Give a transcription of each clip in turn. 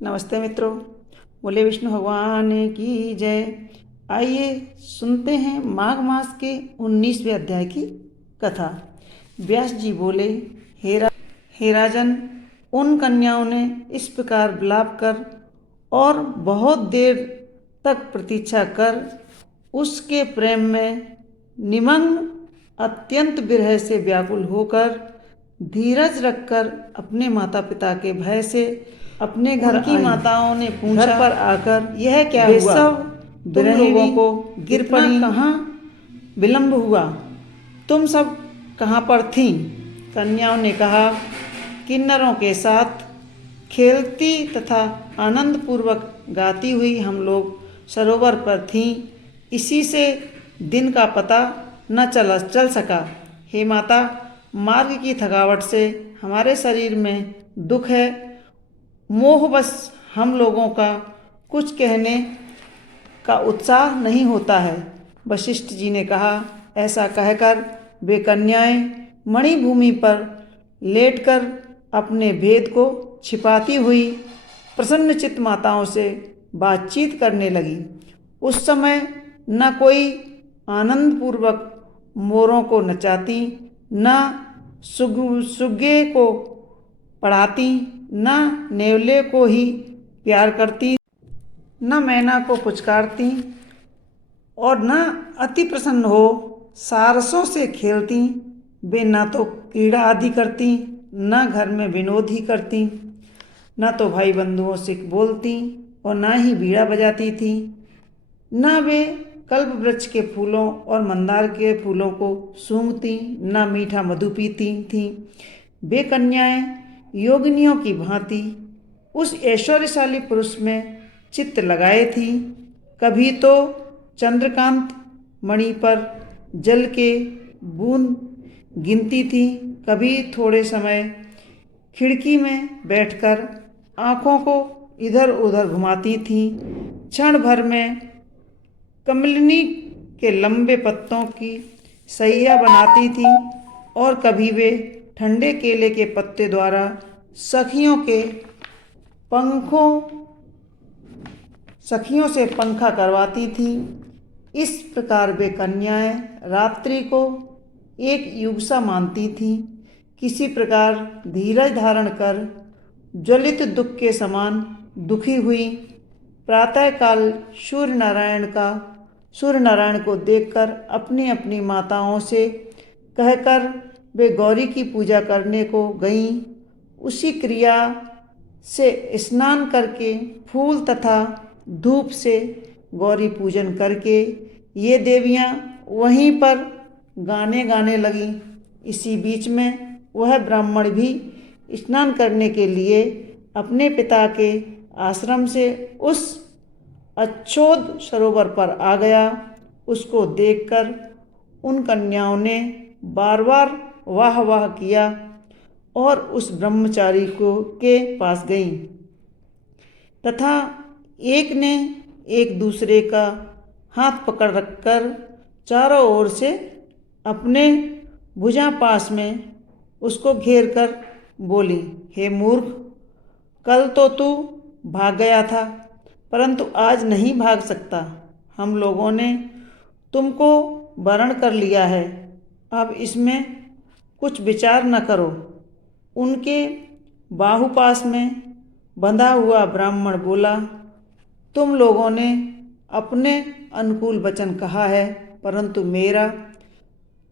नमस्ते मित्रों, बोले विष्णु भगवान की जय। आइए सुनते हैं माघ मास के 19वें अध्याय की कथा। व्यास जी बोले, हे राजन, उन कन्याओं ने इस प्रकार विलाप कर और बहुत देर तक प्रतीक्षा कर उसके प्रेम में निमग्न अत्यंत विरह से व्याकुल होकर धीरज रखकर अपने माता पिता के भय से अपने घर की माताओं ने पूछा, घर पर आकर यह क्या हुआ? सब तुम लोगों को गिर पड़ी, कहाँ विलंब हुआ? तुम सब कहाँ पर थीं? कन्याओं ने कहा, किन्नरों के साथ खेलती तथा आनंद पूर्वक गाती हुई हम लोग सरोवर पर थीं। इसी से दिन का पता न चल सका। हे माता, मार्ग की थकावट से हमारे शरीर में दुख है। मोहवश हम लोगों का कुछ कहने का उत्साह नहीं होता है। वशिष्ठ जी ने कहा, ऐसा कहकर वे कन्याएं मणिभूमि पर लेटकर अपने भेद को छिपाती हुई प्रसन्नचित्त माताओं से बातचीत करने लगी। उस समय न कोई आनंदपूर्वक मोरों को नचाती, न सुग्गे को पढ़ाती, न नेवले को ही प्यार करती, न मैना को पुचकारती और न अति प्रसन्न हो सारसों से खेलती। वे न तो क्रीड़ा आदि करती, न घर में विनोद ही करती, न तो भाई बंधुओं से बोलती और न ही बीड़ा बजाती थी। न वे कल्प वृक्ष के फूलों और मंदार के फूलों को सूंघती, न मीठा मधु पीती थीं। वे कन्याएं योगिनियों की भांति उस ऐश्वर्यशाली पुरुष में चित्त लगाए थी। कभी तो चंद्रकांत मणि पर जल के बूंद गिनती थी, कभी थोड़े समय खिड़की में बैठकर आँखों को इधर उधर घुमाती थी। क्षण भर में कमलिनी के लंबे पत्तों की सैया बनाती थी और कभी वे ठंडे केले के पत्ते द्वारा सखियों से पंखा करवाती थी। इस प्रकार वे कन्याएं रात्रि को एक युगसा मानती थीं। किसी प्रकार धीरज धारण कर ज्वलित दुख के समान दुखी हुई प्रातःकाल सूर्य नारायण को देखकर अपनी अपनी माताओं से कहकर वे गौरी की पूजा करने को गईं। उसी क्रिया से स्नान करके फूल तथा धूप से गौरी पूजन करके ये देवियाँ वहीं पर गाने लगीं। इसी बीच में वह ब्राह्मण भी स्नान करने के लिए अपने पिता के आश्रम से उस अच्छोद सरोवर पर आ गया। उसको देखकर उन कन्याओं ने बार बार वाह वाह किया और उस ब्रह्मचारी के पास गईं तथा एक ने एक दूसरे का हाथ पकड़ रखकर चारों ओर से अपने भुजा पास में उसको घेर कर बोली, हे मूर्ख, कल तो तू भाग गया था, परंतु आज नहीं भाग सकता। हम लोगों ने तुमको वरण कर लिया है, अब इसमें कुछ विचार न करो। उनके बाहुपास में बंधा हुआ ब्राह्मण बोला, तुम लोगों ने अपने अनुकूल वचन कहा है, परंतु मेरा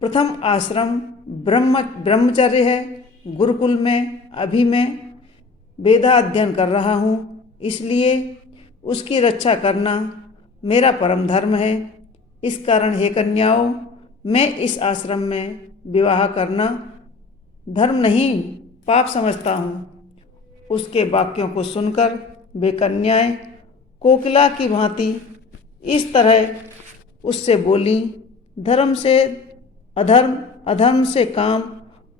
प्रथम आश्रम ब्रह्मचर्य है। गुरुकुल में अभी मैं वेदा अध्ययन कर रहा हूँ, इसलिए उसकी रक्षा करना मेरा परम धर्म है। इस कारण हे कन्याओं, मैं इस आश्रम में विवाह करना धर्म नहीं पाप समझता हूँ। उसके वाक्यों को सुनकर वे कन्याएं कोकिला की भांति इस तरह उससे बोली, धर्म से अधर्म, अधर्म से काम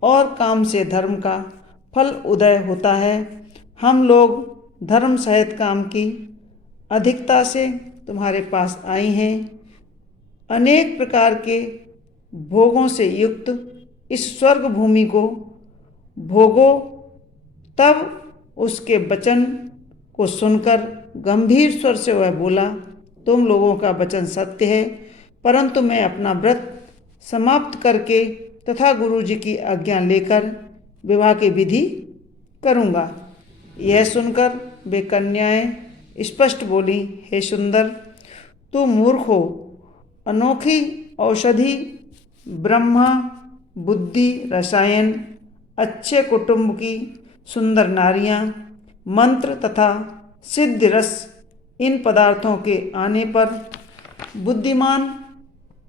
और काम से धर्म का फल उदय होता है। हम लोग धर्म सहित काम की अधिकता से तुम्हारे पास आई हैं। अनेक प्रकार के भोगों से युक्त इस स्वर्ग भूमि को भोगो, तब उसके वचन को सुनकर गंभीर स्वर से वह बोला, तुम लोगों का वचन सत्य है, परंतु मैं अपना व्रत समाप्त करके तथा गुरुजी की आज्ञा लेकर विवाह की विधि करूँगा। यह सुनकर वे कन्याएं स्पष्ट बोली, हे सुंदर, तू मूर्ख हो। अनोखी औषधि, ब्रह्मा, बुद्धि, रसायन, अच्छे कुटुंब की सुंदर नारियां, मंत्र तथा सिद्ध रस, इन पदार्थों के आने पर बुद्धिमान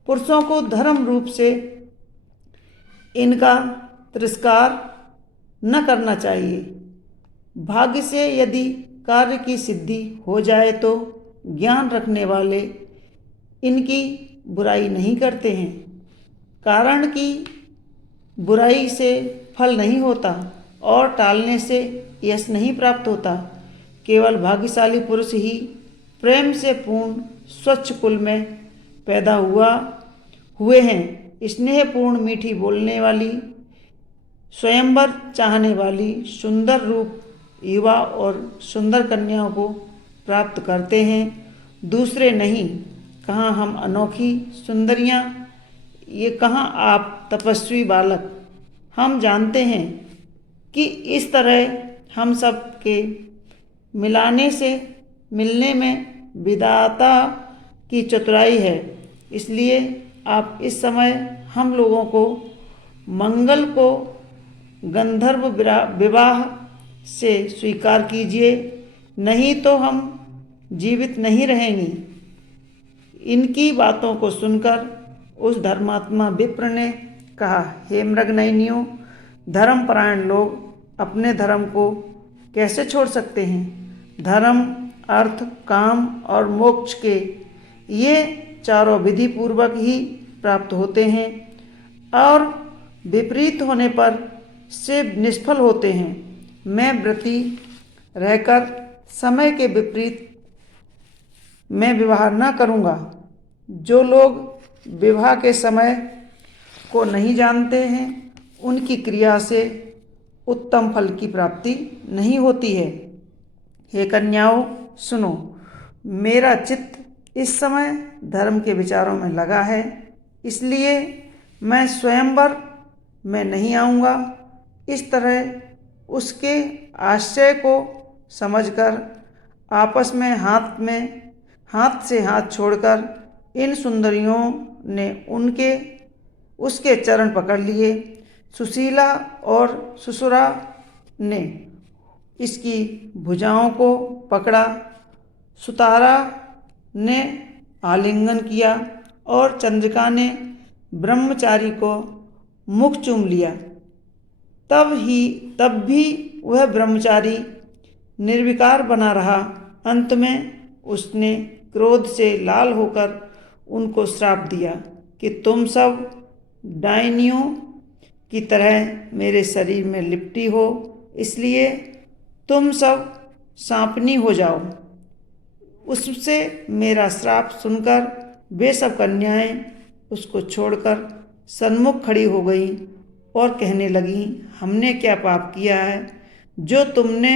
पुरुषों को धर्म रूप से इनका तिरस्कार न करना चाहिए। भाग्य से यदि कार्य की सिद्धि हो जाए तो ज्ञान रखने वाले इनकी बुराई नहीं करते हैं। कारण की बुराई से फल नहीं होता और टालने से यश नहीं प्राप्त होता। केवल भाग्यशाली पुरुष ही प्रेम से पूर्ण स्वच्छ कुल में पैदा हुए हैं। स्नेहपूर्ण मीठी बोलने वाली, स्वयंवर चाहने वाली, सुंदर रूप युवा और सुंदर कन्याओं को प्राप्त करते हैं, दूसरे नहीं। कहाँ हम अनोखी सुंदरियाँ, ये कहाँ आप तपस्वी बालक। हम जानते हैं कि इस तरह हम सब के मिलने में विधाता की चतुराई है। इसलिए आप इस समय हम लोगों को मंगल को गंधर्व विवाह से स्वीकार कीजिए, नहीं तो हम जीवित नहीं रहेंगी। इनकी बातों को सुनकर उस धर्मात्मा विप्र ने कहा, हे मृगनयनियों, धर्मपरायण लोग अपने धर्म को कैसे छोड़ सकते हैं। धर्म, अर्थ, काम और मोक्ष के ये चारों विधि पूर्वक ही प्राप्त होते हैं और विपरीत होने पर से निष्फल होते हैं। मैं व्रती रहकर समय के विपरीत मैं विवाह न करूँगा। जो लोग विवाह के समय को नहीं जानते हैं, उनकी क्रिया से उत्तम फल की प्राप्ति नहीं होती है। हे कन्याओं, सुनो, मेरा चित्त इस समय धर्म के विचारों में लगा है, इसलिए मैं स्वयंवर में नहीं आऊँगा। इस तरह उसके आश्चर्य को समझकर आपस में हाथ से हाथ छोड़कर इन सुंदरियों ने उसके चरण पकड़ लिए। सुशीला और सुसुरा ने इसकी भुजाओं को पकड़ा, सुतारा ने आलिंगन किया और चंद्रिका ने ब्रह्मचारी को मुख चूम लिया। तब भी वह ब्रह्मचारी निर्विकार बना रहा। अंत में उसने क्रोध से लाल होकर उनको श्राप दिया कि तुम सब डायनियों की तरह मेरे शरीर में लिपटी हो, इसलिए तुम सब सांपनी हो जाओ। उससे मेरा श्राप सुनकर वे सब कन्याएं उसको छोड़कर सन्मुख खड़ी हो गई और कहने लगी, हमने क्या पाप किया है जो तुमने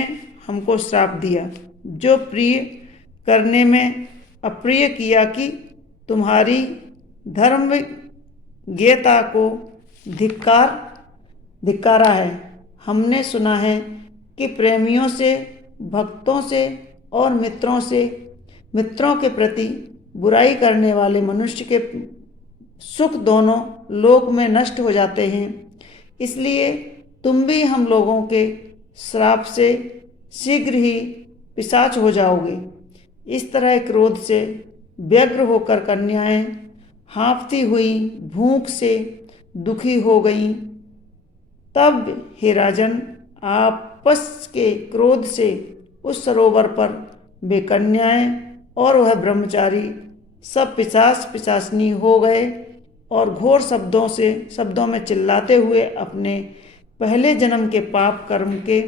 हमको श्राप दिया, जो प्रिय करने में अप्रिय किया कि तुम्हारी धर्मज्ञता को धिक्कारा है। हमने सुना है कि प्रेमियों से, भक्तों से और मित्रों के प्रति बुराई करने वाले मनुष्य के सुख दोनों लोक में नष्ट हो जाते हैं। इसलिए तुम भी हम लोगों के श्राप से शीघ्र ही पिशाच हो जाओगे। इस तरह क्रोध से व्यग्र होकर कन्याएं हाँफती हुई भूख से दुखी हो गईं। तब हे राजन, आपस के क्रोध से उस सरोवर पर वे कन्याएं और वह ब्रह्मचारी सब पिशाचनी हो गए और घोर शब्दों में चिल्लाते हुए अपने पहले जन्म के पाप कर्म के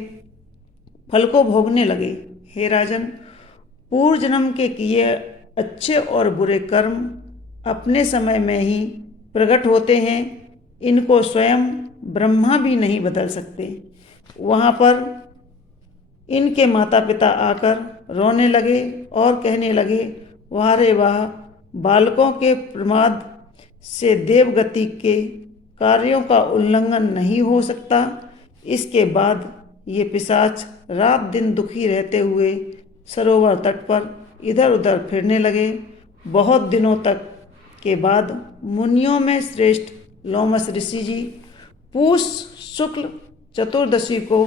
फल को भोगने लगे। हे राजन, पूर्व जन्म के किए अच्छे और बुरे कर्म अपने समय में ही प्रकट होते हैं। इनको स्वयं ब्रह्मा भी नहीं बदल सकते। वहाँ पर इनके माता पिता आकर रोने लगे और कहने लगे, वाह रे वाह, बालकों के प्रमाद से देवगति के कार्यों का उल्लंघन नहीं हो सकता। इसके बाद ये पिशाच रात दिन दुखी रहते हुए सरोवर तट पर इधर उधर फिरने लगे। बहुत दिनों तक के बाद मुनियों में श्रेष्ठ लोमस ऋषि जी पूष शुक्ल चतुर्दशी को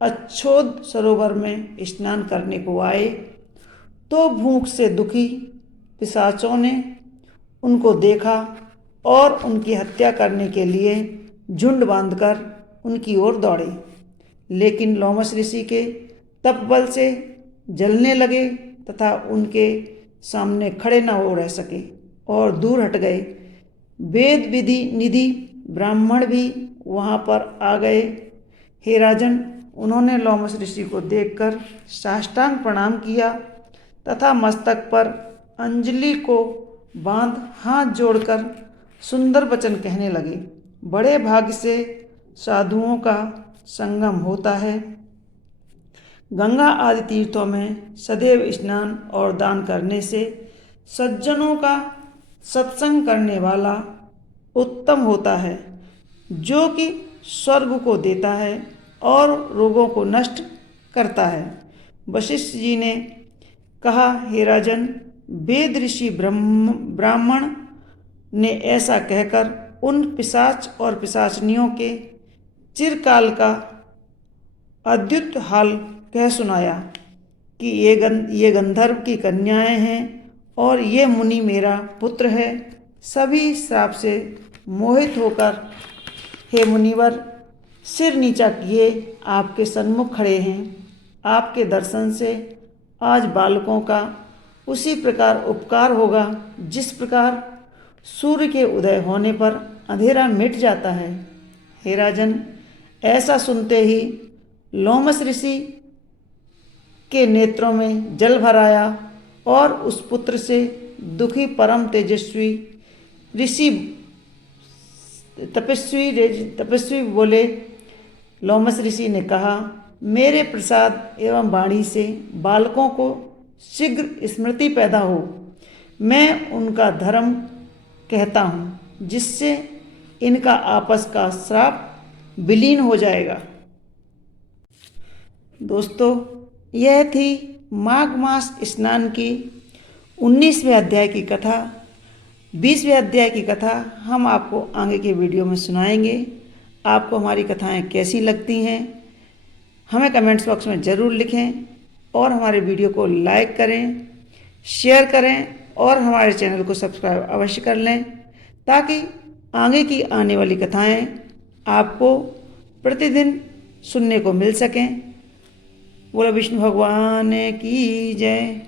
अच्छोद सरोवर में स्नान करने को आए तो भूख से दुखी पिशाचों ने उनको देखा और उनकी हत्या करने के लिए झुंड बांधकर उनकी ओर दौड़े। लेकिन लोमस ऋषि के तप बल से जलने लगे तथा उनके सामने खड़े न हो रह सके और दूर हट गए। वेद विधि निधि ब्राह्मण भी वहाँ पर आ गए। हे राजन, उन्होंने लोमस ऋषि को देखकर साष्टांग प्रणाम किया तथा मस्तक पर अंजलि को बांध हाथ जोड़कर सुंदर वचन कहने लगे। बड़े भाग्य से साधुओं का संगम होता है। गंगा आदि तीर्थों में सदैव स्नान और दान करने से सज्जनों का सत्संग करने वाला उत्तम होता है, जो कि स्वर्ग को देता है और रोगों को नष्ट करता है। वशिष्ठ जी ने कहा, हे राजन, वेद ऋषि ब्राह्मण ने ऐसा कहकर उन पिशाच और पिशाचनियों के चिरकाल का अद्भुत हाल कह सुनाया कि ये गंधर्व की कन्याएं हैं और ये मुनि मेरा पुत्र है। सभी श्राप से मोहित होकर हे मुनिवर सिर नीचा किए आपके सन्मुख खड़े हैं। आपके दर्शन से आज बालकों का उसी प्रकार उपकार होगा जिस प्रकार सूर्य के उदय होने पर अंधेरा मिट जाता है। हे राजन, ऐसा सुनते ही लोमस ऋषि के नेत्रों में जल भर आया और उस पुत्र से दुखी परम तेजस्वी ऋषि तपस्वी बोले। लोमस ऋषि ने कहा, मेरे प्रसाद एवं वाणी से बालकों को शीघ्र स्मृति पैदा हो। मैं उनका धर्म कहता हूँ, जिससे इनका आपस का श्राप विलीन हो जाएगा। दोस्तों, यह थी माघ मास स्नान की 19वें अध्याय की कथा। 20वें अध्याय की कथा हम आपको आगे के वीडियो में सुनाएंगे। आपको हमारी कथाएं कैसी लगती हैं हमें कमेंट्स बॉक्स में ज़रूर लिखें और हमारे वीडियो को लाइक करें, शेयर करें और हमारे चैनल को सब्सक्राइब अवश्य कर लें ताकि आगे की आने वाली कथाएं आपको प्रतिदिन सुनने को मिल सकें। बोलो विष्णु भगवान की जय।